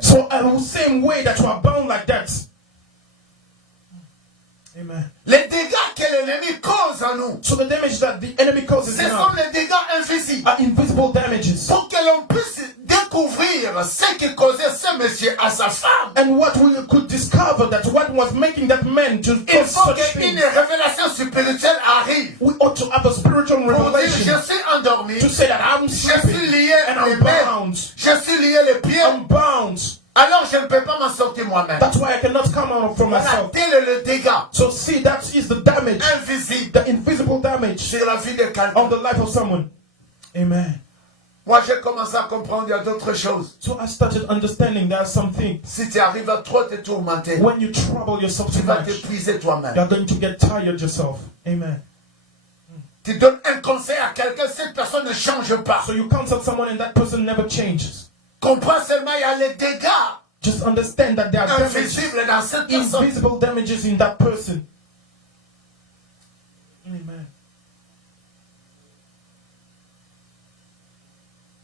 So the same way that you are bound like that. Amen. Les dégâts que l'ennemi cause en nous, so the damage that the enemy causes ce in sont us les dégâts invisibles. are invisible damages. Pour que l'on puisse découvrir ce qui causait ce monsieur à sa femme, And what we could discover that what was making that man to il cause faut such qu'une things, révélation spirituelle arrive. we ought to have a spiritual Pour dire, revelation je suis endormi, to say that I'm je suis sleeping lié and les I'm mains, bound. je suis lié les pieds, I'm bound. alors je ne peux pas m'en sortir moi-même. That's why I cannot come out from Voilà, myself. tel est le dégât So see, that is the damage, invisible the invisible damage sur la vie de quelqu'un. of the life of someone. Amen. Moi, j'ai commencé à comprendre, il y a d'autres choses. So I started understanding there are some things. Si tu arrives à trop te tourmenter, When you trouble yourself tu too vas much, t'épuiser toi-même. you're going to get tired yourself. Amen. Tu donnes un conseil à quelqu'un, cette personne ne change pas. So you counsel someone and that person never changes. Comprends seulement, il y a les dégâts Just understand that there are damages, invisibles dans cette personne. invisible damages in that person. Amen.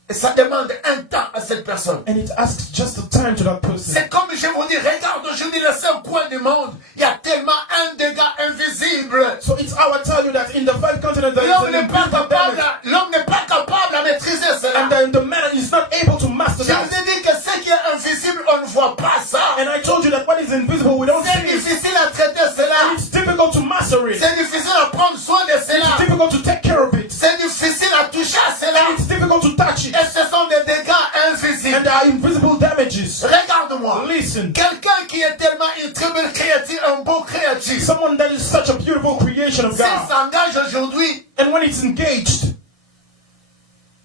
Et ça demande un temps à cette personne. And it asks just a time to that person. C'est comme je vous dis, regarde aujourd'hui le seul coin du monde, il y a tellement un dégât invisible. So it's how I tell you that in the 5 continents there is L'homme an n'est pas invisible capable, damage. l'homme n'est pas capable à maîtriser cela. And then the man is not able to master Je vous that. ai dit que ce qui est invisible, on ne voit pas ça. And I told you that what is invisible we don't C'est see it. difficile à traiter cela. It's difficult to master it. C'est difficile à prendre soin de It's cela. difficult to take care of it. C'est difficile à toucher à cela. And it's difficult to touch it. Et ce sont des dégâts And invisibles. there are invisible damages. Regarde-moi. Listen, Quelqu'un qui est tellement une très belle créature, un beau créature, someone that is such a beautiful creation of s'il God, s'engage aujourd'hui, and when it's engaged,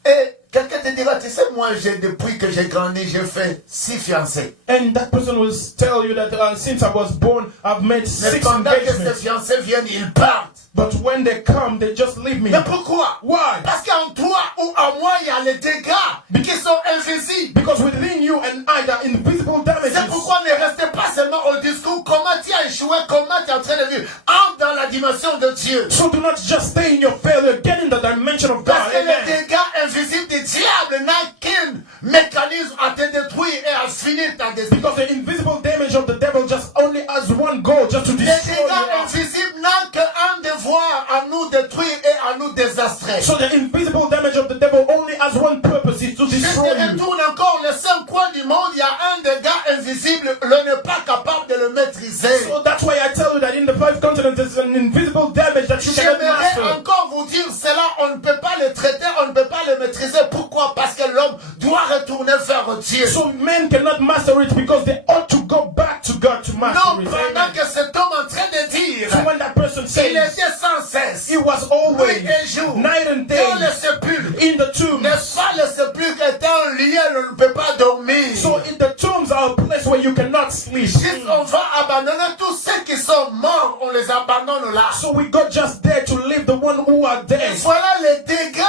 et quelqu'un te dira, tu sais, moi, depuis que j'ai grandi, j'ai fait 6 fiancés. and that person will tell you that since I was born, I've made Mais 6 pendant que ces engagements. fiancés viennent, ils partent. But when they come, they just leave me. Mais pourquoi? Why? Parce qu'en toi ou en moi, il y a les dégâts qui sont invisibles. Because within you and I, there are invisible damages. C'est pourquoi ne restez pas seulement au discours, comment tu as échoué, comment tu es en train de vivre. Entre dans la dimension de Dieu. So do not just stay in your failure, get in the dimension of God. Parce que les Amen. dégâts invisibles du diable n'a qu'un mécanisme à te détruire et à finir ta destinée. Because the invisible damage of the devil just only has one goal, just to Les destroy dégâts you. invisibles n'ont qu'un devoir à nous détruire et à nous désastrer. So the invisible damage of the devil only has one purpose, is to Je destroy te you. retourne encore, le seul coin du monde, il y a un dégât invisible, l'on n'est pas capable de le maîtriser. So that's why I tell you that in the 5 continents there's an invisible damage that you cannot J'aimerais master. encore vous dire cela, on ne peut pas le traiter, on ne peut pas le maîtriser. Pourquoi? Parce que l'homme doit retourner vers Dieu. So men cannot master it because they ought to go back to God to master Non, it. pendant Amen. que cet homme en train de dire, So when that person il says, était sans cesse, it was nuit always et jour, night and dans le day sépulcre. in the tombs. N'est-ce pas, le sépulcre étant lié, on ne peut pas dormir. So in the tombs are a place where you cannot sleep. Si on va abandonner tous ceux qui sont morts, on les abandonne là. So we got just there to leave the one who are Et dead. voilà les dégâts.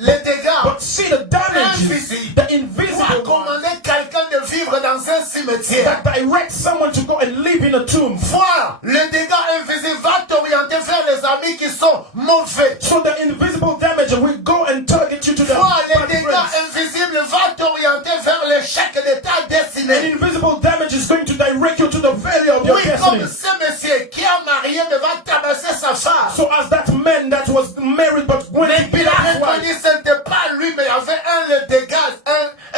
Les dégâts. But see the damages, Invisible. the Pour invisible one commander quelqu'un de vivre dans un cimetière. that directs someone to go and live in a tomb. Voilà, le dégât invisible va t'orienter vers les amis qui sont mauvais. So the invisible damage will go and target you to the Voilà, le bad dégât friends. invisible va t'orienter vers l'échec de ta An destinée. invisible damage is going to direct you to the failure of your Oui, comme destiny. ce monsieur qui a marié mais va tabasser sa femme. So as that man that was married but went Mais to be il a his reconnu wife, ce n'était pas lui, mais il y avait un dégât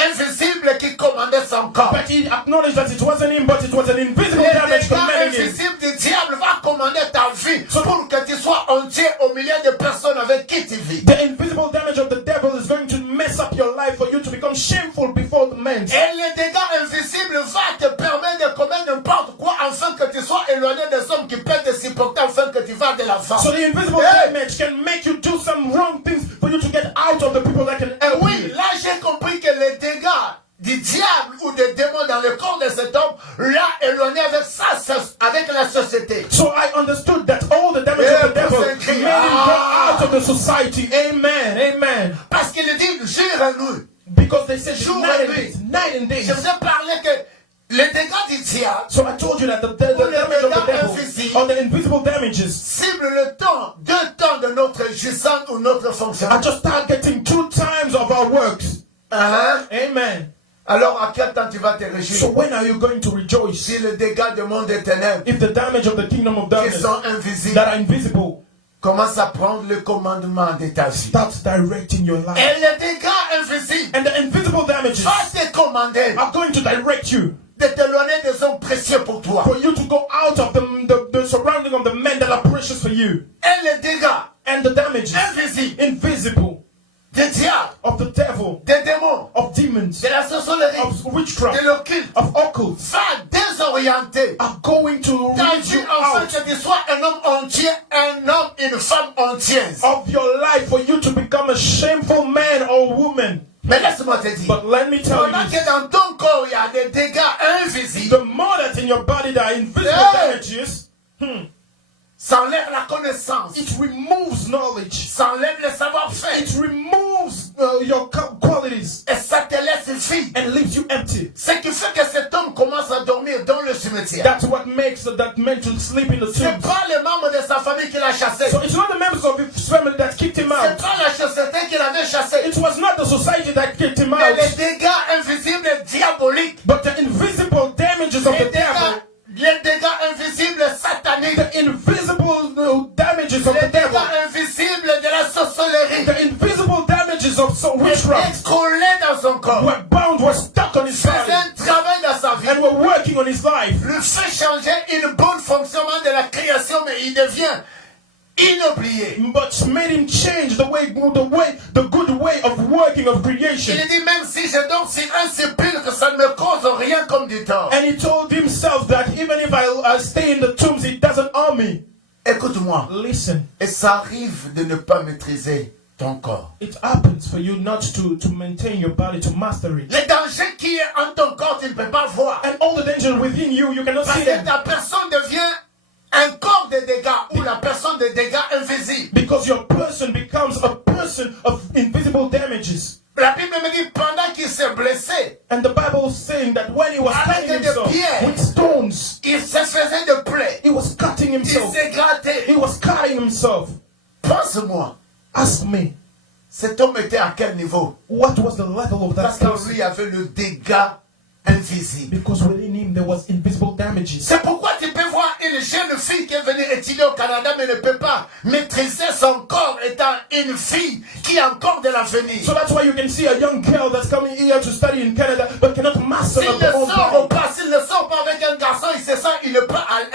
invisible qui commandait son corps. but he acknowledged that it wasn't him, but it was an invisible Le damage dégât commanding him. invisible du diable va commander ta vie pour que tu sois entier au milieu de personnes avec qui tu vis. The invisible damage of the devil is going to mess up your life for you to become shameful before the men. Et le dégât invisible va te permettre de commettre n'importe quoi afin que tu sois éloigné des hommes qui peuvent te supporter afin que tu vas de l'avant. So the invisible Hey. damage can make you do some wrong things for you to get out of the people that can help Oui, you. là j'ai compris que les dégâts du diable ou des démons dans le corps de cet homme l'a éloigné avec la société. So I understood that all the damage of the devil made him go out of the society. Amen. Amen. Parce qu'il dit jour et nuit. Because they said Jour night et and nuit. days, night and days. Je vous ai parlé que les dégâts du diable So I told you that the damage of the devil or the invisible damages ciblent le temps, 2 temps de notre jouissance ou notre are fonctionnement. just targeting 2 times of our works. Amen. Alors à quel temps tu vas te réjouir? So when are you going to rejoice? Si le dégât du monde des ténèbres, If the damage of the kingdom of qui darkness sont invisibles, that are invisible commence à prendre le commandement de ta vie. starts directing your life, Et les dégâts invisibles and the invisible damages vont te commander are going to direct you de t'éloigner des hommes précieux pour toi. for you to go out of the surrounding of the men that are precious for you. Et les dégâts And the damages invisible des diables, of the devil, des démons, of demons, de la sorcellerie, of witchcraft, de l'occulte, of occult va désorienter are going to ta lead vie you afin out que tu sois un homme entier, un homme, une femme entière. of your life for you to become a shameful man or woman. Mais laisse-moi te dire, But let me tell pendant you, que dans ton corps il y a des dégâts invisibles, the more that's in your body that are invisible damages, ça enlève la connaissance, it removes knowledge. ça enlève le savoir-faire, It removes your qualities et ça te laisse vide. and leaves you empty. Ce qui fait que cet homme commence à dormir dans le cimetière. That's what makes that man to sleep in the C'est tomb. pas les membres de sa famille qui l'a chassé. So it's not the members of his family that kicked him C'est out. pas la société qui l'avait chassé. It was not the society that kicked him Mais les out, dégâts invisibles et diaboliques, but the invisible damages of the devil, les dégâts invisibles sataniques, the invisible damages of les the devil, dégâts invisibles de la sorcellerie, the invisible damages of witchcraft étaient collés dans son corps. were bound, were stuck on his Faisait body, un travail dans sa vie. and were working on his life. Le fait changer une bonne fonctionnement de la création, mais il devient inoublié. But made him change the good way of working of creation. Il dit, même si je dors sur un sépulcre, ça ne me cause rien comme du tort. And he told himself that even if I stay in the tombs, it doesn't harm me. Écoute-moi. Listen, Et ça arrive de ne pas maîtriser ton corps. it happens for you not to maintain your body, to master it. Les dangers qui est en ton corps, tu ne peux pas voir. And all the danger within you, you cannot Parce see que them. ta personne devient un corps de dégâts ou la personne de dégâts invisibles. Because your person becomes a person of invisible damages. La Bible me dit, pendant qu'il s'est blessé, And the Bible is saying that when he was cutting himself with stones, il se faisait de plaies. he was cutting Il himself. s'est gratté. He was cutting himself. Pense-moi, Ask me, cet homme était à quel niveau? what was the level of that Parce qu'en person? lui, il y avait le dégât invisible. Because within him there was invisible damages. C'est pourquoi tu peux voir une jeune fille qui est venue étudier au Canada mais ne peut pas maîtriser son corps étant une fille qui a encore de l'avenir. So that's why you can see a young girl that's coming here to study in Canada but cannot master S'il her ne own sort body. pas, s'il ne sort pas avec un garçon, il se sent, elle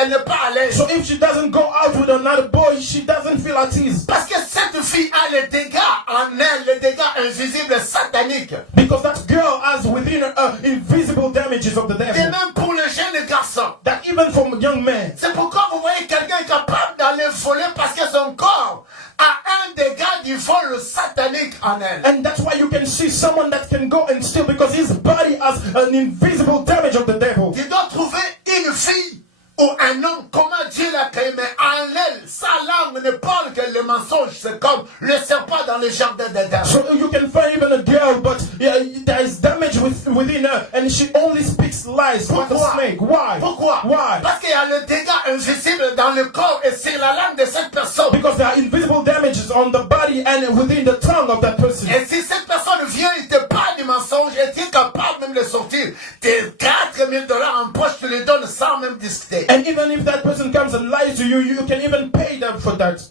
n'est pas à l'aise. So if she doesn't go out with another boy, she doesn't feel at ease. Parce que cette fille a les dégâts en elle, les dégâts invisibles sataniques. Because that girl has within her invisible damages of the Et devil. même pour le jeune garçon. That even from young men. C'est pourquoi vous voyez quelqu'un capable d'aller voler parce que son corps a un dégât du vol satanique en elle. And that's why you can see someone that can go and steal because his body has an invisible damage of the devil. Tu dois trouver une fille ou un homme, comment Dieu l'a créé, mais en elle, sa langue ne parle que le mensonge. C'est comme le serpent dans le jardin d'Éden. So you can find even a girl, but there is damage within her, and she only speaks lies like a Pourquoi? snake. Why? Pourquoi? Why? Parce qu'il y a le dégât invisible dans le corps et sur la langue de cette personne. Because there are invisible damages on the body and within the tongue of that person. Et si cette personne vient, il te parle du mensonge et tu es capable même de sortir tes $4,000 en poche, tu les donnes sans même discuter. And even if that person comes and lies to you, you can even pay them for that.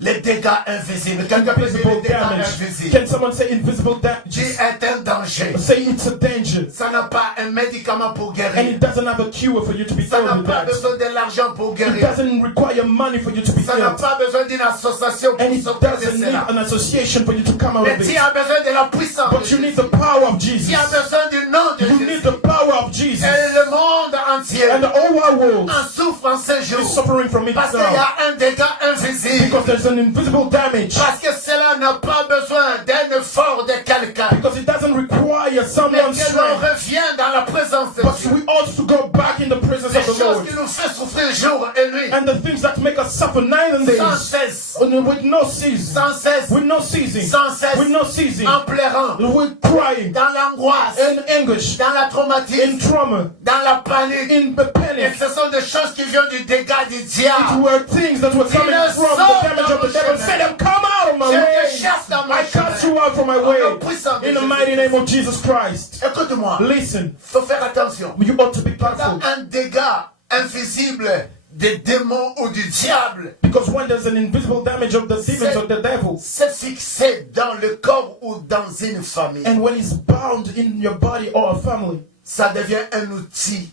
Les dégâts invisibles. Quelqu'un peut dire les Invisible dégâts damage. invisibles. Can someone say invisible Dieu damage? est un danger. Say it's a danger. Ça n'a pas un médicament pour And guérir. it doesn't have a cure for you to be Ça healed n'a with pas that. besoin de l'argent pour It guérir. doesn't require money for you to be Ça n'a healed. pas besoin d'une association And pour it sortir de doesn't need cela. an association for you to come out Mais of tu it. as besoin de la puissance. But you need the power of Tu Jesus. as besoin du nom de You need Jésus. the power of Jesus. Et le monde entier And the whole wide world en souffre en ce is jour. suffering from it Parce qu'il y now. a un dégât invisible. Because there's an invisible damage. Parce que cela n'a pas besoin d'un effort de quelqu'un. Because it doesn't require Mais someone's que l'on strength. revient dans la présence de But Dieu. we ought to go back in the presence Les of the choses Lord. qui nous font souffrir jour et nuit. And the things that make us suffer night and Sans days. cesse. With no ceasing. Sans cesse. With no ceasing. Sans cesse. With no ceasing. En pleurant. With crying. Dans l'angoisse. In anguish. Dans la In traumatisme. trauma. Dans la panique. In the Et panic. ce sont des choses qui viennent du dégât du It diable. were things that were coming from the damage of the devil. Say them, come out of my Je te way. chasse dans mon I cast you chemin. out from my Au way. nom puissant de In the Jésus mighty name Christ. of Jesus Christ. Écoute-moi, Listen, il faut faire attention. you ought to be Pendant careful. un dégât invisible des démons ou du diable, Because when there's an invisible damage of the demons of the devil, c'est fixé dans le corps ou dans une famille. and when it's bound in your body or a family, Ça devient un outil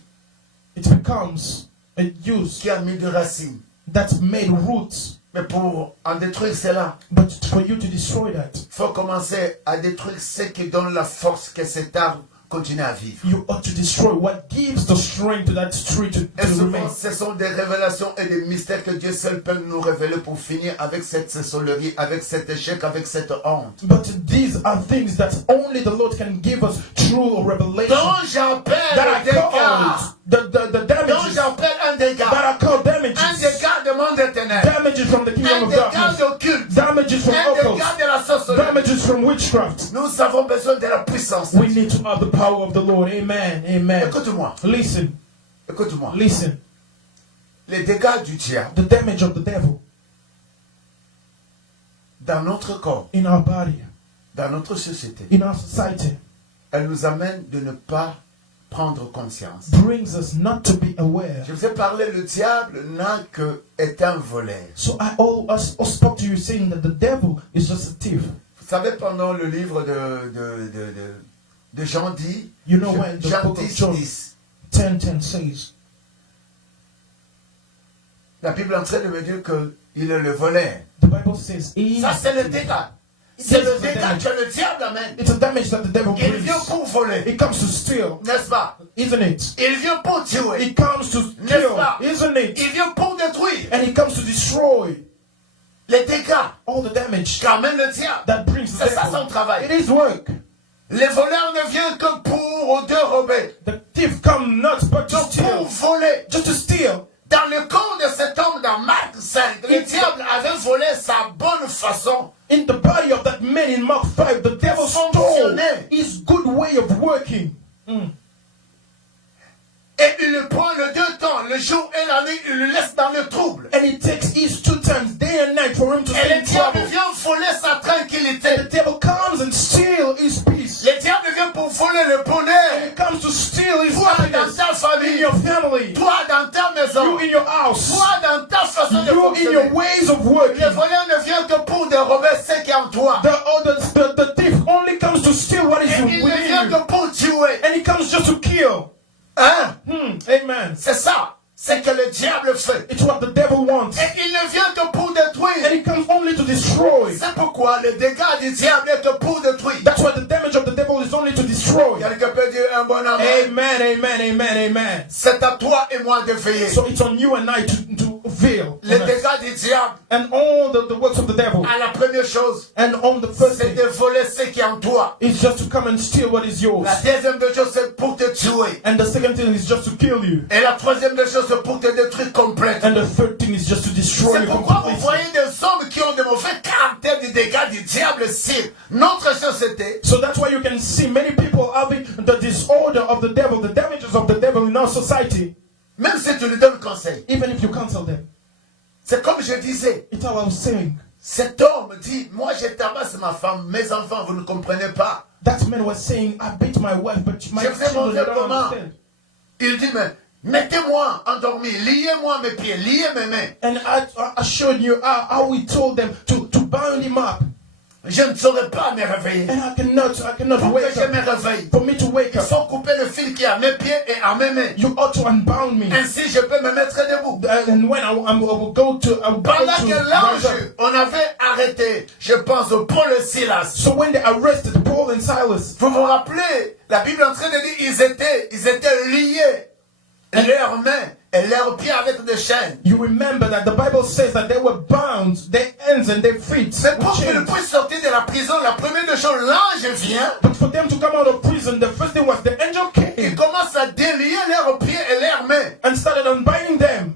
it becomes a use qui a mis de racines. that's made roots. Mais pour en détruire cela, But for you to destroy that, il faut commencer à détruire ce qui donne la force que cet arbre continue à vivre. you ought to destroy what gives the strength to that tree to Et souvent, remain. ce sont des révélations et des mystères que Dieu seul peut nous révéler pour finir avec cette sorcellerie, avec cet échec, avec cette honte. But these are things that only the Lord can give us true revelation. Donc j'appelle That le are dégât. called the Donc damages. j'appelle un dégât. That are called Un damages. dégât de monde éternel. Damages from the kingdom Un of dégât darkness. d'occulte. Damages from Un occult. dégât de la sorcellerie. Damages from witchcraft. Nous avons besoin de la puissance. We need to have the power of the Lord. Amen. Amen. Écoute-moi. Listen. Écoute-moi. Listen. Les dégâts du diable The damage of the devil dans notre corps, in our body, dans notre société, in our society, elle nous amène de ne pas prendre conscience. brings us not to be aware. Je vous ai parlé, le diable n'a que est un voleur. So I all spoke to you saying that the devil is just a thief. Vous savez, pendant le livre de Jean 10, You know when the Jean book of 10, John 10, 10:10 says, la Bible est en train de me dire qu'il est le voleur. the Bible says, Ça, c'est le dégât. C'est le dégât que le diable amène. it's a damage that the devil Il brings. vient pour voler, It comes to steal, n'est-ce pas? isn't it? Il vient pour tuer. It comes to N'est-ce kill, pas? isn't it? Il vient pour détruire. And it comes to destroy Les dégâts all the damage qu'amène le diable. that brings the C'est ça son devil. travail. It is work. Les voleurs ne viennent que pour dérober, The thief come not but to donc pour steal, voler. just to steal. Dans le corps de cet homme dans Marc 5, le diable avait volé sa bonne façon. In the body of that man in Mark 5, the devil stole Fonctionner. his good way of working. Et il le prend le deux temps, le jour et la nuit, il le laisse dans le trouble. And it takes his 2 times, day and night, for him to Et stay le in diable trouble. vient voler sa tranquillité. The devil comes and steals his peace. Le diable vient pour voler le And bonheur. it comes to steal his Toi dans happiness ta in famille, your family, toi dans ta maison, you in your house, toi dans ta façon de you in your fonctionner. ways of Le working. voleur ne vient que pour dérober ce qui est en toi. The thief only comes to steal what is Et il ne within vient you. que pour tuer. And he comes just to kill. Hein? Amen. C'est ça. C'est que le diable fait. It's what the devil wants. Et il ne vient que pour And détruire. he comes only to destroy. C'est pourquoi le dégât du diable est que pour détruire. That's why the damage of the devil is only to destroy. Quelqu'un peut dire un bon amen. Amen, amen, amen, amen. C'est à toi et moi de veiller. So it's on you and I to veil. Les dégâts du diable, And all the works of the devil. à la première chose, And on the first c'est thing de voler ce qui est en toi. is just to come and steal what is yours. La deuxième des choses, c'est pour te tuer. And the second thing is just to kill you. Et la troisième des choses, c'est pour te détruire complètement. And the third thing is just to destroy C'est you pourquoi vous completely. voyez des hommes qui ont de mauvais caractères du dégât du diable sur notre société. So that's why you can see many people having the disorder of the devil, the damages of the devil in our society, Même si tu lui donnes conseil. even if you counsel them. C'est comme je disais. It's all I was saying. Cet homme dit, moi je tabasse ma femme, mes enfants, vous ne comprenez pas. That man was saying, I beat my wife, but my Je vous ai children montré don't comment. understand. Il dit, mais mettez-moi endormi, liez-moi mes pieds, liez mes mains. And I showed you how we told them to bind him up. Je ne saurais pas me réveiller. And I cannot Pour que wake je me up. réveille, For me to wake il up, faut couper le fil qui est à mes pieds et à mes mains. you ought to unbound me. Ainsi, je peux me mettre debout. And when I will go to, Pendant que rise l'ange, up. on avait arrêté, je pense, au Paul et Silas. So when they arrested Paul and Silas, Vous vous rappelez, la Bible est en train de dire, ils étaient liés, leurs mains et leurs pieds avec des chaînes. you remember that the Bible says that they were bound, their hands and their feet. Mais with pour qu'ils chains. puissent sortir de la prison, la première des choses, l'ange vient, But for them to come out of prison, the first thing was the angel il came commence à délier leurs pieds et leurs mains. and started unbinding them.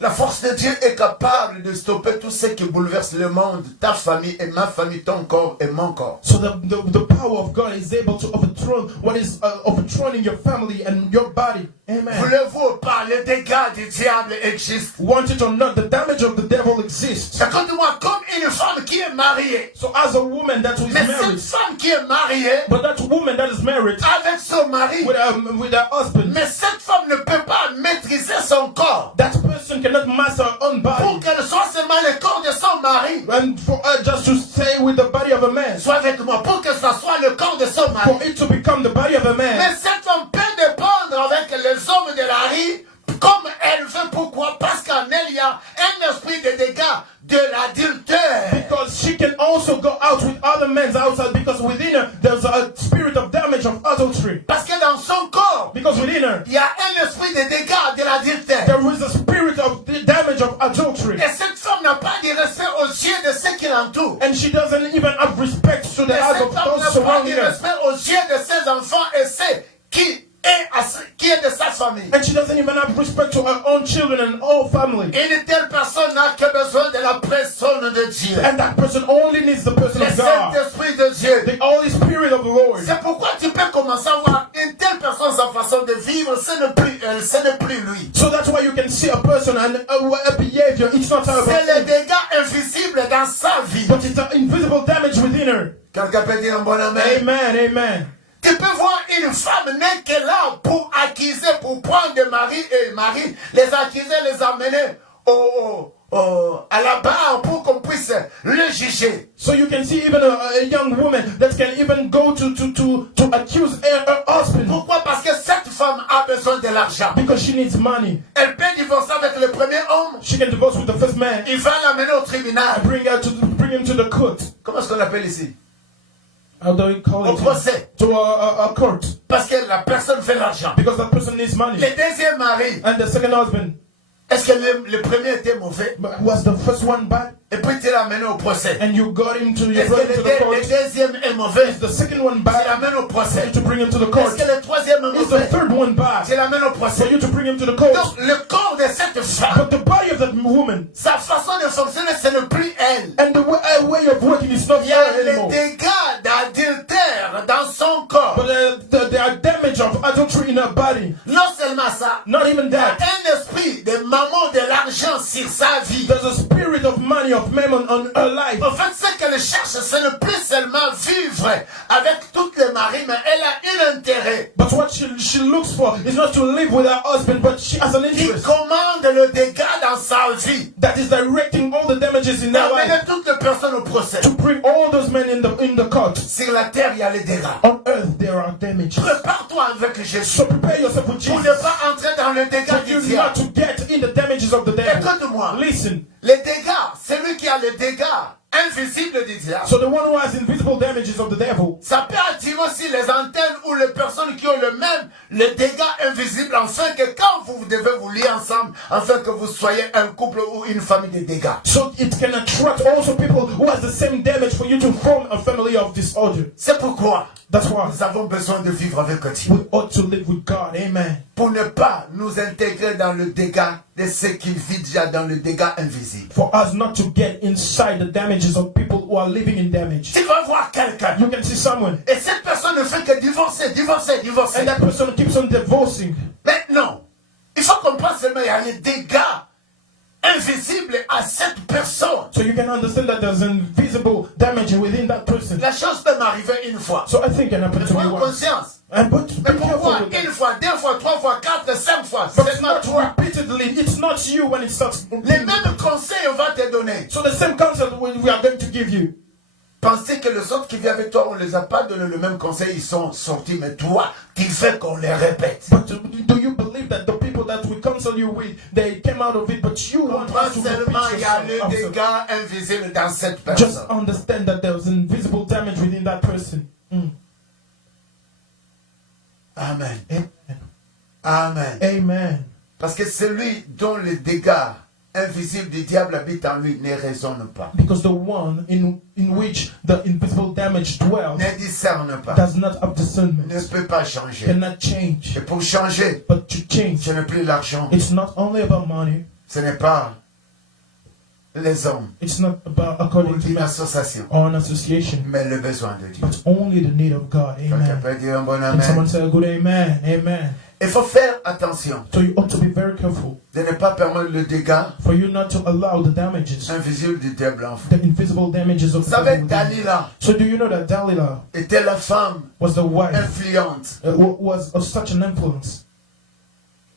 La force de Dieu est capable de stopper tout ce qui bouleverse le monde, ta famille et ma famille, ton corps et mon corps. So the power of God is able to overthrow what is overthrowing your family and your body. Amen. Voulez-vous ou pas, les dégâts du diable existent. Want it or not, the damage of the devil exists. Écoute-moi, comme une femme qui est mariée. So as a woman that is Mais married, cette femme qui est mariée, but that woman that is married avec son mari, with her husband, mais cette femme ne peut pas maîtriser son corps. that person cannot master her own Pour body. qu'elle soit seulement le corps de son mari. And for her just to stay with the body of a man, Sois avec moi, pour que ça soit le corps de son mari. for it to become the body of a Mais man. cette femme peut dépendre avec les hommes de la rue comme elle veut. Pourquoi? Parce qu'en elle, il y a un esprit de dégâts de l'adultère. Because she can also go out with other men outside, because within her there's a spirit of damage of adultery. Parce que dans son corps, Because within her il y a un esprit de dégâts de l'adultère. there is a spirit of the damage of adultery. Et cette femme n'a pas de respect aux yeux de ceux qui l'entourent. And she doesn't even have respect to the Et eyes cette of femme those n'a pas surrounding de her. respect aux yeux de ses enfants et ceux qui est de sa famille. And she doesn't even have respect to her own children and all family. Une telle personne n'a que besoin de la personne de Dieu. And that person only needs the person Le of God, Saint-Esprit de Dieu. the Holy Spirit of the Lord. C'est pourquoi tu peux commencer à voir une telle personne, sa façon de vivre, ce n'est plus elle, ce n'est plus lui. So that's why you can see a person and a behavior, it's not her, C'est les but dégâts invisibles dans sa vie. it's an invisible damage within her. Quelqu'un peut dire un bon amen. Amen, amen. Tu peux voir une femme n'est que là pour accuser, pour prendre des maris et maris, les accuser, les amener à la barre pour qu'on puisse le juger. So you can see even a young woman that can even go to accuse her husband. Pourquoi? Parce que cette femme a besoin de l'argent. Because she needs money. Elle peut divorcer avec le premier homme. She can divorce with the first man, Il va l'amener au tribunal. bring him to the court. Comment est-ce qu'on l'appelle ici? How do we call Au it? procès. To a court. Parce que la personne fait l'argent. Because that person needs money. Le deuxième mari, And the second husband, est-ce que le premier était mauvais? was the first one bad? Et puis tu l'amènes au procès. And you got him to, you Est-ce brought que him to the court. le deuxième est mauvais? Is the second one Tu bad? l'amènes au procès. To bring him to the court. Est-ce que le troisième est Is the mauvais? third one Tu bad? l'amènes au For procès. you to bring him to the court. Donc le corps de cette femme, But the body of that woman sa façon de fonctionner, ce n'est plus elle. and the way of working is not Il y a her les anymore. dégâts d'adultère dans son corps. But there are damage of adultery in her body. Non seulement ça, Not even il y a that. un esprit de maman de l'argent sur sa vie. There's a spirit of money, of mammon on her life. En fait, ce qu'elle cherche, ce n'est plus seulement vivre avec toutes les maris, mais elle a un intérêt. But what she looks for is not to live with her husband, but she has an Qui interest commande le dégât dans sa vie. that is directing all the damages in her D'amener life toutes les personnes au procès. to bring all those men in the court. Sur la terre, il y a les dégâts. On earth there are damages. Prépare-toi avec Jésus So prepare yourself with pour ne Jesus. pas entrer dans le dégât For du you diable. not to get in the damages of the devil. Écoute-moi. Listen. Les dégâts, celui qui a les dégâts invisibles du diable, So the one who has invisible damages of the devil, ça peut attirer aussi les antennes ou les personnes qui ont le même, les dégâts invisibles, afin que quand vous devez vous lier ensemble, afin que vous soyez un couple ou une famille de dégâts. so it can attract also people who has the same damage for you to form a family of disorder. C'est pourquoi That's why nous avons besoin de vivre avec Dieu. we ought to live with God. Amen. Pour ne pas nous intégrer dans le dégât de ceux qui vivent déjà dans le dégât invisible. For us not to get inside the damages of people who are living in damage. Tu vas voir quelqu'un, You can see someone, et cette personne ne fait que divorcer. and that person keeps on divorcing. Mais non, il faut comprendre seulement qu'il y a les dégâts invisibles à cette personne. So you can understand that there's invisible damage within that person. La chose peut m'arriver une fois. So I think it happened to me Prends once. conscience. And but Mais be pourquoi careful with that. une fois, deux fois, trois fois, quatre, cinq fois? But C'est it's pas not toi. repeatedly. It's not you when it starts. Les mêmes conseils on va te donner. So the same concept we are going to give you. Pensez que les autres qui viennent avec toi, on ne les a pas donné le même conseil, ils sont sortis. Mais toi, tu fais qu'on les répète. But do you believe that the people that we counsel you with, they came out of it, but you want Comprends us to seulement il y a le repeat yourself? dégât invisible dans cette Just personne. understand that there's invisible damage within that person. Amen. Amen. Amen. Amen. Parce que celui dont les dégâts invisibles du diable habitent en lui ne raisonne pas, Because the one in which the invisible damage dwells ne discerne pas, does not have ne discernment, peut pas changer. cannot change. Et pour changer, But to change, ce n'est plus l'argent, it's not only about money. ce n'est pas les hommes It's not about ou according to une man association, or an association, mais le besoin de Dieu. but only the need of God. Quelqu'un Amen. peut dire un bon And someone amen. say a good amen. Amen. Il faut faire attention So you ought to be very careful de ne pas permettre le dégât for you not to allow the damages, invisible du diable en vous. the invisible damages of Vous the savez, devil. Dalila So do you know that Delilah était la femme was the wife, influente was of such an influence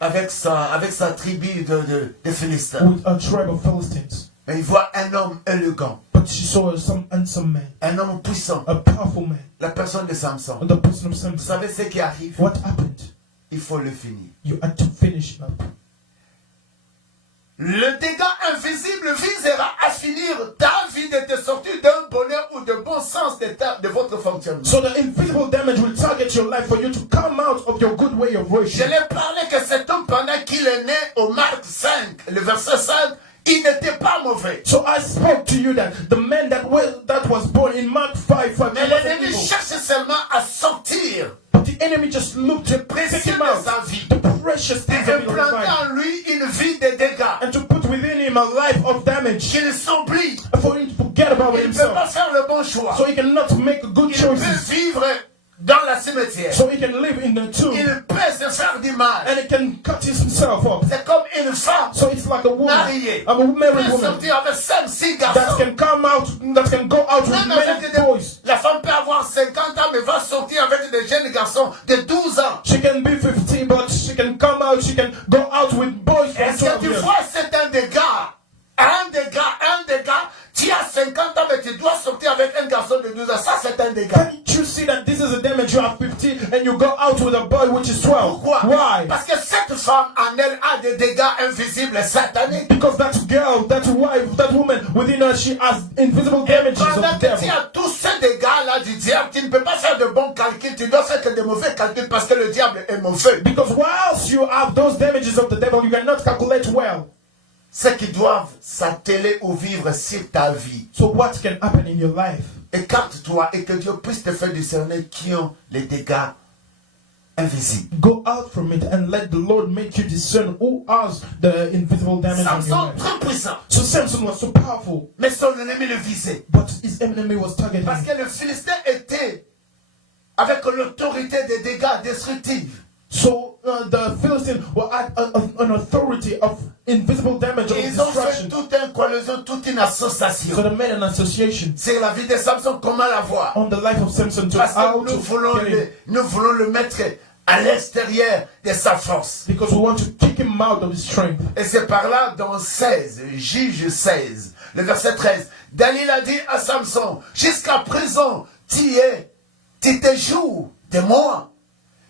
avec sa tribu de Philistins. with a tribe of Philistines? Et il voit un homme élégant, But she saw some handsome man, un homme puissant, a powerful man, la personne de Samson. the person of Vous Samson. savez ce qui arrive? What happened? Il faut le finir. You had to finish up. Le dégât invisible visera à finir ta vie de te sortir d'un bonheur ou de bon sens de votre fonctionnement. So the invisible damage will target your life for you to come out of your good way of Je worship. l'ai parlé que cet homme, pendant qu'il est né au Marc 5, le verset 5, il n'était pas mauvais. So I spoke to you that the man that was born in Mark 5, Mais he wasn't l'ennemi evil. cherche seulement à sortir But the enemy just looked to précieux take him de out, sa vie the precious things et of his implanter life, en lui une vie de dégâts. and to put within him a life of damage, Qu'il s'oublie. for him to forget about Il ne peut pas himself, faire le bon choix. so he cannot make good Il peut choices, vivre dans la cimetière. so he can live in the tomb, Il peut se faire du mal. and he can cut himself up. C'est comme une femme So it's like a woman, mariée. a married Peut woman, sortir avec 5-6 that garçons. can come out, that can go out with Même many avec des- boys. La femme peut avoir 50 ans, mais va sortir avec des jeunes garçons de 12 ans. She can be 50, but she can come out, she can go out with boys from Est-ce 12 que tu years. vois, c'est un dégât. Un dégât. Tu as 50 ans, mais tu dois sortir avec un garçon de 12 ans. Ça, c'est un dégât. Can't you see that this is a damage? You have 50 and you go out with a boy which is 12. Pourquoi? Why? Parce que cette femme en elle a des dégâts invisibles sataniques. Because that girl, that wife, that woman within her, she has invisible Et damages of pendant the que tu devil. as tous ces dégâts-là du diable, tu ne peux pas faire de bons calculs, tu dois faire que de mauvais calculs parce que le diable est mauvais. Because whilst you have those damages of the devil, you cannot calculate well. Ceux qui doivent s'atteler ou vivre sur ta vie. So what can happen in your life? Écarte-toi et que Dieu puisse te faire discerner qui ont les dégâts invisibles. Go out from it and let the Lord make you discern who has the invisible damage in your Samson, life. très puissant, So Samson was so powerful, mais son ennemi le visait. but his enemy was targeting Parce him. que le Philistin était avec l'autorité des dégâts destructifs. So the Philistines were at an authority of invisible damage, of Et ils ont fait destruction. toute une coalition, toute une association. So they made an association C'est la vie de Samson, comment la voir? on the life of Samson to Parce how que to get him. nous voulons le mettre à l'extérieur de sa force. Because we want to kick him out of his strength. Et c'est par là, dans 16, Juge 16, le verset 13, Dalila dit à Samson, jusqu'à présent, tu te joues de moi.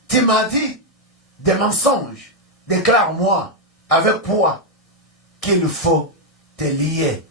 Tu m'as dit des mensonges. Déclare-moi avec quoi qu'il faut te lier.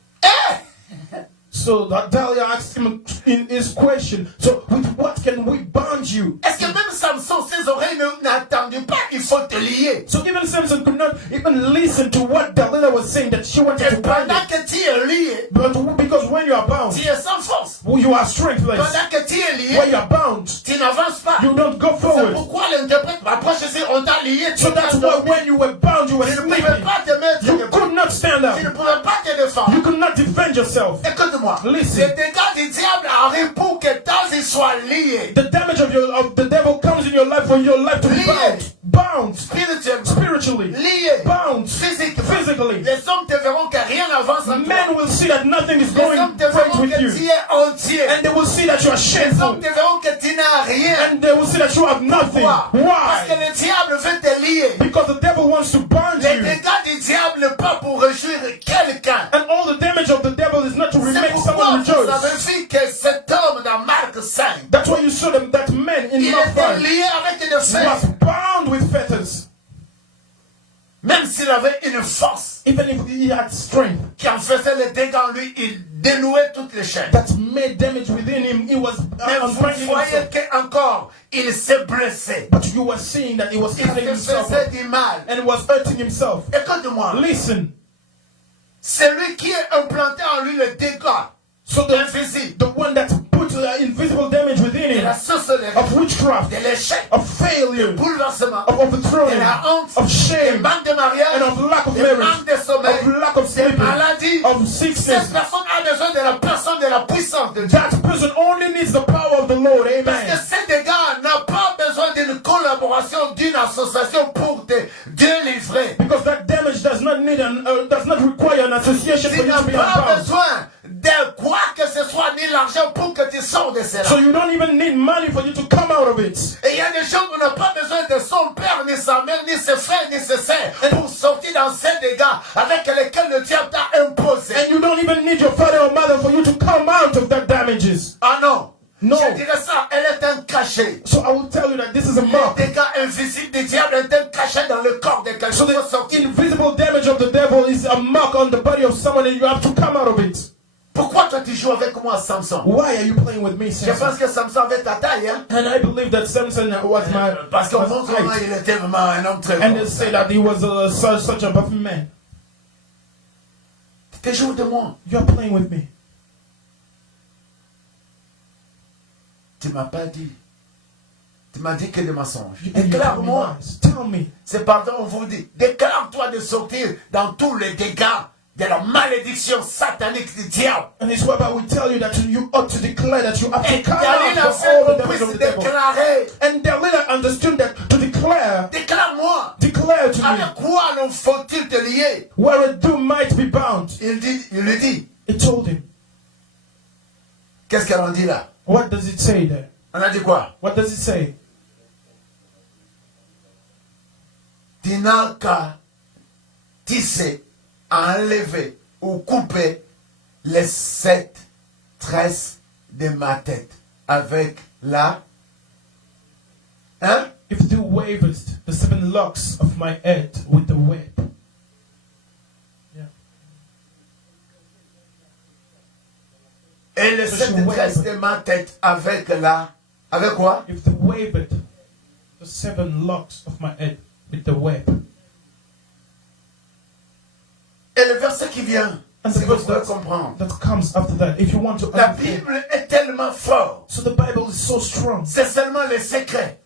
So that Dahlia asked him in his question, so with what can we bond you? Est-ce que même Samson, ses oreilles n'entendaient pas, il faut te lier? So even Samson could not even listen to what Delilah was saying, that she wanted Et to bind pendant him. que tu es lié, But because when you are bound, tu es sans force. you are strengthless. Pendant que tu es lié, When you are bound, tu n'avances pas. you don't go C'est forward. pourquoi l'interprète m'approche ici, on t'a lié, tu So that's why when you were bound, you were ne pouvais sleeping. pas te mettre You debout. could not stand Tu ne up. pouvais pas te défendre. You could not defend yourself. Écoute-moi, Listen. les dégâts du diable arrivent pour que ta vie soit liée. The damage of the devil comes in your life for your life to be bound. Bound Spirituellement, spiritually. lié, Bound physiquement. physically. Les hommes te verront que rien n'avance en toi. Men will see that nothing is Les going hommes te right verront with que you. tu es entier. And they will see that you are Les shameful. hommes te verront que tu n'as rien. And they will see that you have nothing. Pourquoi? Parce que Why? le diable veut te lier. Because the devil wants to bind Les you. dégâts du diable n'est pas pour réjouir quelqu'un. And all the damage of the devil is not to C'est make pourquoi someone vous rejoice. avez vu que cet homme dans Marc 5, That's why you saw them, that man in il Mark était 5 lié avec une was fesse. bound with fetters. Même s'il avait une force Even if he had strength qui en faisait les dégâts en lui, il dénouait toutes les chaînes. that made damage within him, he was Mais vous unbinding voyez himself. qu'encore, il s'est blessé. But you were seeing that he was Il cutting se himself faisait up du mal. and was hurting himself. Écoute-moi, Listen. celui qui est implanté en lui le dégât So invisible, the one that put invisible damage within de him la sorcellerie, of witchcraft, de l'échec, of du failure, bouleversement, of overthrowing, de la honte, of du shame, manque de mariage, and of lack of du marriage, manque de sommeil, of lack of des sleeping, maladies. of Cette sickness. personne a besoin de la personne, de la puissance de Dieu. That person only needs the power of the Lord. Parce que Amen. ces dégâts n'ont pas besoin d'une collaboration, d'une association pour te délivrer. Because that damage does not need does not require an association for Tu you n'as to be pas unbound. besoin de quoi que ce soit, ni l'argent pour que tu sors de cela. So you don't even need money for you to come out of it. Et il y a des gens qui n'ont pas besoin de son père, ni sa mère, ni ses frères, ni ses sœurs pour sortir dans ces dégâts avec lesquels le diable t'a imposé. And you don't even need your father or mother for you to come out of that damages. Ah non. No. Je dirais ça, elle est un cachet. So I will tell you that this is a mark. Les dégâts invisibles du diable est un cachet dans le corps de quelqu'un. So Il faut the sortir. invisible damage of the devil is a mark on the body of someone and you have to come out of it. Pourquoi toi tu joues avec moi, Samson? Why are you playing with me, Je Samson? pense que Samson avait ta taille, hein? And I believe that Samson was my Parce qu'on was montre comment height. il était vraiment un homme très And bon. they say that he was such a buff man. Tu joues de moi. You're playing with me. Tu m'as pas dit. Tu m'as dit que des mensonges. And you tell me Déclare-moi. lies. Tell me. C'est pardon, on vous dit. Déclare-toi de sortir dans tous les dégâts de la malédiction satanique du diable. And it's whereby we tell you that you ought to declare that you have to Et come out Daline a for fait all the qu'on damage of puisse the devil. déclarer. And Delina understood that to declare to me, Avec quoi l'on faut-il te lier? where a doom might be bound. Il lui dit. It told him. Qu'est-ce qu'elle en dit là? What does it say there? On a dit quoi? What does it say? Tu n'as qu'à tisser, enlever ou couper les 7 tresses de ma tête avec la... Hein? If thou wavest the 7 locks of my head with the whip. Yeah. Et les 7 tresses de ma tête avec la... Avec quoi? If thou wavest the 7 locks of my head with the whip. Et le verset qui vient, And si the vous verse pouvez comprendre. that comes after that, if you want to La understand. Bible est tellement forte. So the Bible is so strong. C'est seulement les secrets.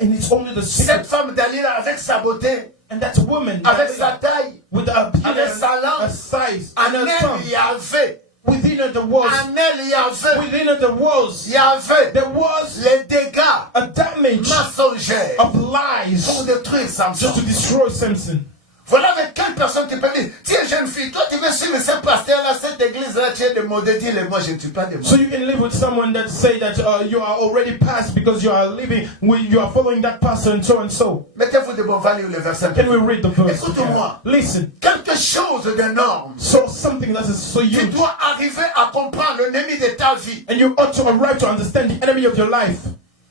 And it's only the Cette secret. femme Dalila avec sa beauté, And that woman avec sa taille, with a avec sa langue, a size en and a elle tongue. il y avait, Within her there was, en elle il y avait, il y avait there was les dégâts a damage mensongers of pour lies détruire Samson. just to destroy Samson. Voilà avec quelle personne qui peut dire, tiens jeune fille, toi tu veux suivre ce pasteur-là, cette église-là, tu es de mauvais, dis-le moi, je ne suis pas de So mauvais. you can live with someone that say that you are already past because you are living with, you are following that pastor and so and so. Mettez-vous de bon valeur le verset. Can we read the verse? Écoute-moi. Listen. Quelque chose d'énorme. So something that is so Tu huge, dois arriver à comprendre l'ennemi de ta vie. and you ought to arrive to understand the enemy of your life,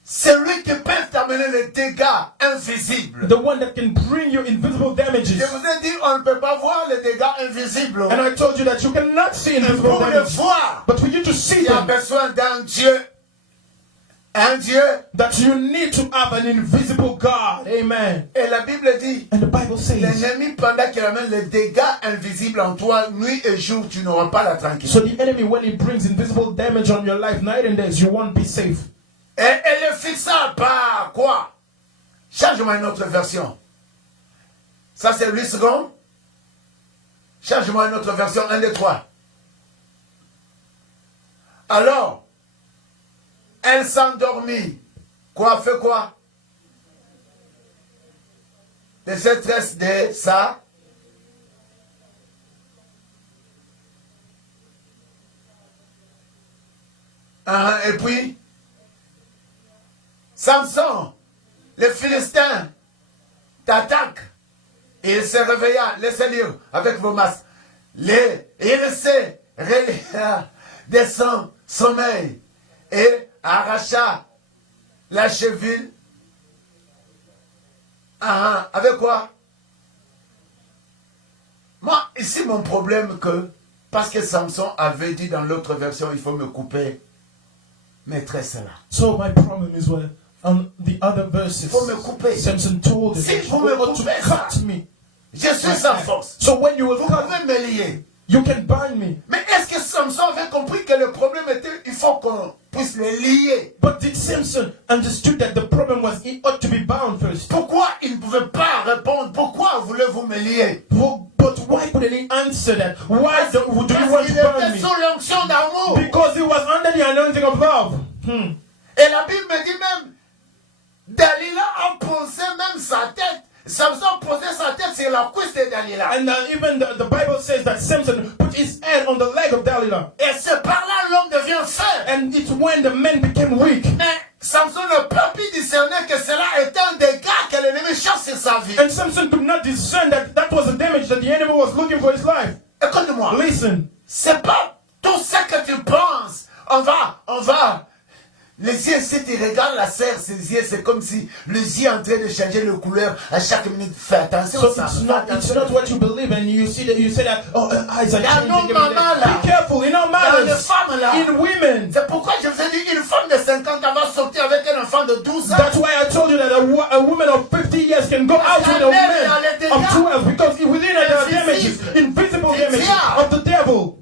C'est lui qui peut t'amener les dégâts invisibles. the one that can bring you invisible damages. Je vous ai dit, on ne peut pas voir les dégâts invisibles. And I told you that you cannot see invisible Pour les damage, voir, but for you to see il y a them, besoin d'un Dieu. Un Dieu. that you need to have an invisible God. Amen. Et la Bible dit, And the Bible says, l'ennemi, pendant qu'il amène les dégâts invisibles en toi, nuit et jour, tu n'auras pas la tranquillité. so the enemy, when he brings invisible damage on your life night and days, you won't be safe. Et elle est fixable par quoi? Change-moi une autre version. Ça c'est 8 secondes. Change-moi une autre version. 1, 2, 3. Alors, elle s'endormit. Quoi? Fait quoi? Les stress de ça. Et puis, Samson, les Philistins t'attaquent. Et il se réveilla, laissez lire avec vos masques. Il se réveilla de son sommeil et arracha la cheville. Avec quoi? Moi, ici, mon problème parce que Samson avait dit dans l'autre version, il faut me couper mes tresses là. So my problem is when on the other verses, Faut me couper. Samson told him, Si you vous me ought to coupez cut ça, me. je suis sans force. So when you will Vous cut, pouvez me lier. You can bind me. Mais est-ce que Samson avait compris que le problème était, il faut qu'on puisse les lier? But did Samson understood that the problem was he ought to be bound first? Pourquoi il ne pouvait pas répondre? Pourquoi voulez-vous me lier? But why couldn't he answer that? Why do you want Parce to qu'il bind était me? sous l'onction d'amour. Because he was under the anointing of love. Et la Bible me dit même, Dalila a posé même sa tête. Samson posait sa tête sur la cuisse de Dalila. And even the Bible says that Samson put his hand on the leg of Delilah. Et c'est par là l'homme devient faible. And it's when the man became weak. Mais Samson ne peut plus discerner que cela était un dégât que l'ennemi cherche sur sa vie. And Samson could not discern that that was a damage that the enemy was looking for his life. Écoute-moi. Listen. C'est pas tout ce que tu penses. On va. Les yeux, si tu regardes la serre, ses yeux, c'est comme si les yeux en train de changer de couleur à chaque minute. Fais attention So à ça. it's not what you believe, and you say that eyes are Il y a un changing. homme maman là. Be careful, in all Dans les matters, femmes là. in women. C'est pourquoi je vous ai dit, une femme de 50 ans va sortir avec un enfant de 12 ans. That's why I told you that a woman of 50 years can go out with a man of 12 because within her there are damages, invisible damages of the devil.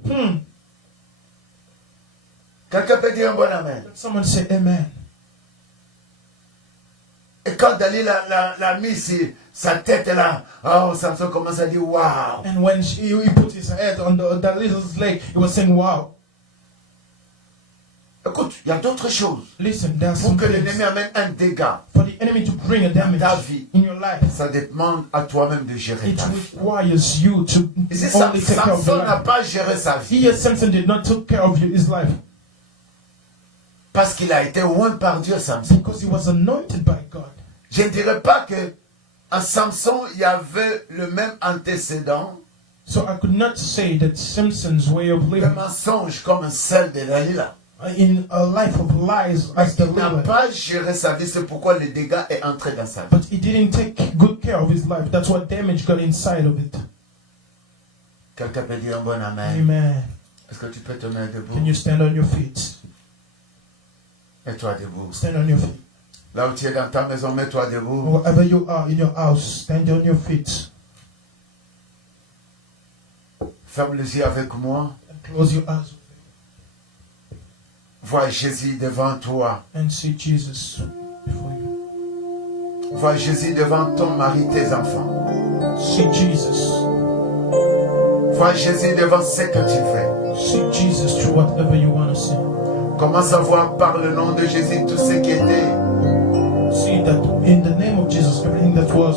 Quelqu'un peut dire un bon amen. Someone say amen. Et quand Dalila l'a mis sur sa tête là, oh, Samson commence à dire waouh. And when he put his head on the little leg, he was saying, wow. Écoute, il y a d'autres choses. Listen, there's Pour some que things. l'ennemi amène un dégât, For the enemy to bring a damage ta vie. in your life, ça demande à toi-même de gérer it ta vie. requires you to Et c'est only take care of your Samson n'a life. pas géré sa vie Here, Samson did not take care of his life parce qu'il a été oint par Dieu, Samson. because he was anointed by God. Je ne dirais pas que en Samson il y avait le même antécédent, So I could not say that Samson's way of le living mensonge comme celle de Dalila. in a life of lies as the Il n'a Lord. pas géré sa vie, c'est pourquoi le dégât est entré dans sa vie. But he didn't take good care of his life. That's what damage got inside of it. Quelqu'un peut dire un bon amen. Amen. Est-ce que tu peux te mettre Can debout? you stand on your feet? Et toi debout. Stand on your feet. Là où tu es dans ta maison, mets-toi debout. Wherever you are in your house, stand on your feet. Ferme les yeux avec moi. And close your eyes Vois Jésus devant toi. and see Jesus before you. Vois Jésus devant ton mari, tes enfants. See Jesus. Vois Jésus devant ce que tu fais. See Jesus through whatever you want to see. Commence à voir par le nom de Jésus tout ce qui était See that in the name of Jesus, everything that was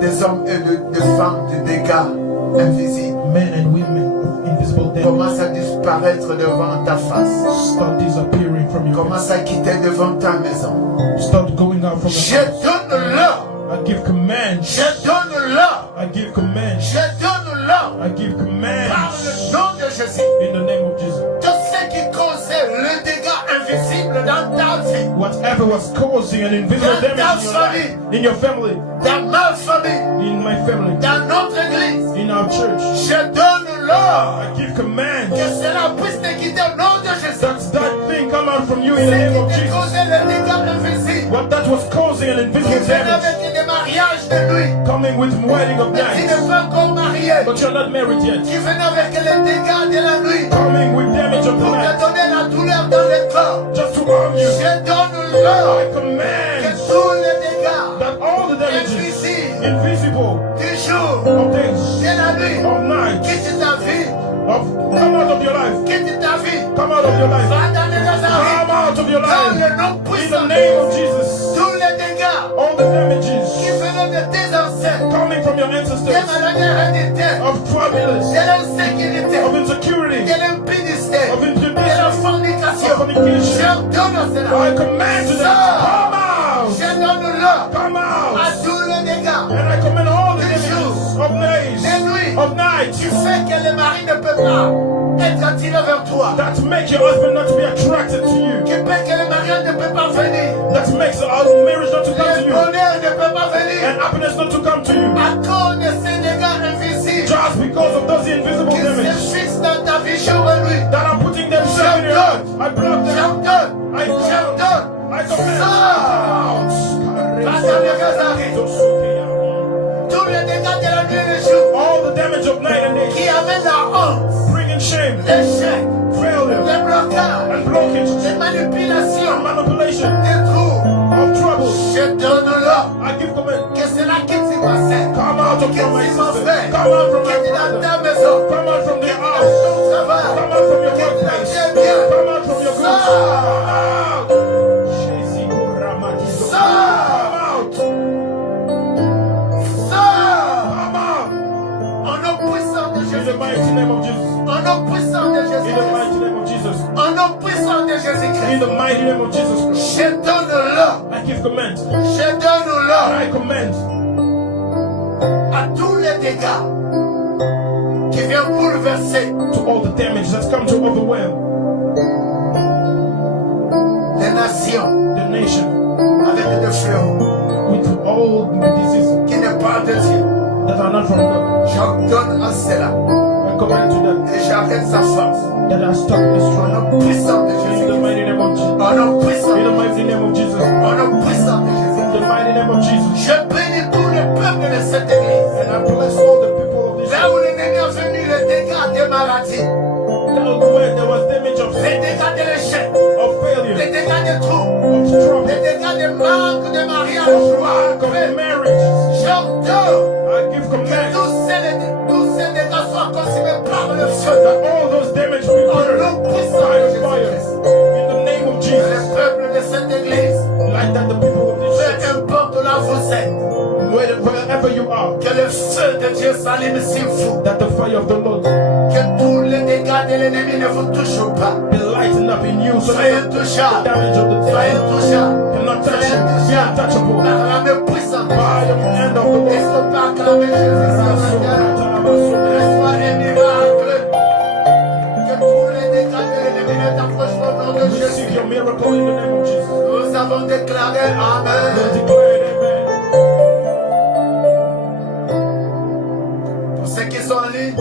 des hommes et des femmes de dégâts invisibles. men and women of invisible damage Commence à disparaître devant ta face. start disappearing from your Commence à quitter devant ta maison. face. Start going out from Je the house. donne-leur. I give commands. Je donne-leur. I give commands. Je donne-leur. I give Par commands le nom de Jésus. in the name of Jesus. Tout ce qui causait le dégât invisible dans ta vie, Whatever was causing an invisible damage in your life, in your family, dans ma famille, in my family, dans notre église, in our church, je donne-leur. I give commands Que cela puisse te quitter au nom de Jésus. that thing come out from you in the Ce name of qui te Jesus. causait le dégât invisible, What that was causing an qui invisible venait damage, avec des mariages de nuit, coming with wedding of et qui night, n'est pas encore marié, but you're not married yet, qui venait avec les dégâts de la nuit, coming with damage of the pour te night, donner la douleur dans le corps. just to harm you. Je donne-leur I que command tous les dégâts that all the damages, invisibles invisible, du jour, of days, de la nuit, of night, quitte ta vie, come out of your life, quitte ta vie, come out of your life, va dans les come Nazareth, out of your dans life, le nom in the puissant de name of Jésus. Jesus. Tous les dégâts All the qui damages venaient de tes ancêtres, coming from your des ancestors, maladies héréditaires, of troubles, de l'insécurité, of insecurity, de l'impudicité, of de la impudicity, fornication. of fornication. Je donne à cela. I command you that come out, Je donne-leur come à out, tous les dégâts and I command all the damages of days, des nuits of night, qui fait que le mari ne peut pas être attiré vers toi, that make your husband not to be attracted to you, qui fait que le mariage ne peut pas venir, that makes our marriage not to come to le you, bonheur ne peut pas venir and happiness not to come to you, à cause de ces dégâts invisibles just because of those invisible qui damages se fixent dans ta vie jour et nuit. that are putting themselves in your life. I block them. J'ordonne, I command. j'ordonne, I command. sors Out. va dans les Nazareth. Tous les dégâts de la nuit et du jour All the damage of night and day qui amènent la out from my sister. Come out from my quitte dans brother. ta maison, Come out from the quitte dans house. ton travail, Come out from your quitte dans workplace. tes biens. Come out from your goods. Sors. Come out. Sheziko Ramatizo. Sors. Come out. Sors. Come out. Au nom puissant de In the Jésus-Christ. mighty name of Jesus. Au nom puissant de In the Jésus-Christ. mighty name of Jesus. Au nom puissant de In Jésus-Christ. the mighty name of Jesus Christ. Je donne-le. I give command. Je donne-le I command à tous les dégâts qui viennent bouleverser to all the damage that's come to overwhelm les nations the nation avec des fléaux with all the diseases qui ne parlent de Dieu. that are not from God. J'ordonne à cela I command to that et j'arrête sa force. that are stuck in the Au strong. nom puissant de In the Jésus. mighty name of Jesus. Au nom puissant. In the mighty name of Jesus. Au nom puissant de Jésus. In the mighty name of Jesus. Je bénis tout le peuple de cette église. And I bless all the people of this Là où l'ennemi a venu les dégâts des maladies, town where there was damage of les dégâts de l'échec, of les failure, dégâts de troubles, of trouble, les dégâts de manque de mariage. of lack of marriage. J'ordonne I give que command tous ces dégâts soient consumés par le feu. that all those damage be Au burned nom puissant by de fire. Jésus-Christ. In the name of Que Jesus. le peuple de cette église, Like that the people of this church, peu importe là où vous êtes, wherever you are, que le feu de Dieu s'allume sur vous. that the fire of the Lord Que tous les dégâts de l'ennemi ne vous touchent pas. be lightened up in you so Soyez that the intouchables. damage of the Soyez devil intouchables. cannot touch Soyez you. Be intouchables. untouchable Par la main puissante. by the hand of the Est-ce Lord. qu'on peut acclamer Jésus ce matin? Reçois les miracles. Que tous les dégâts de l'ennemi ne t'approchent pas au nom de Receive Jésus. your miracle in the name of Jesus. Nous avons déclaré We Amen. declare it, amen. Pour ceux qui sont en ligne,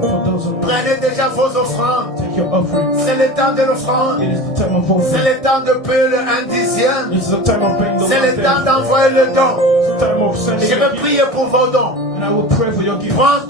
For those who prenez déjà vos offrandes. take your offering, C'est le temps de l'offrande. it is the time of C'est offering. le temps de payer le 1/10. It's the time of paying the C'est le temps one-tenth. d'envoyer le don. It's the time of sending Je your vais gift. prier pour vos dons. And I will pray for your gift. Prends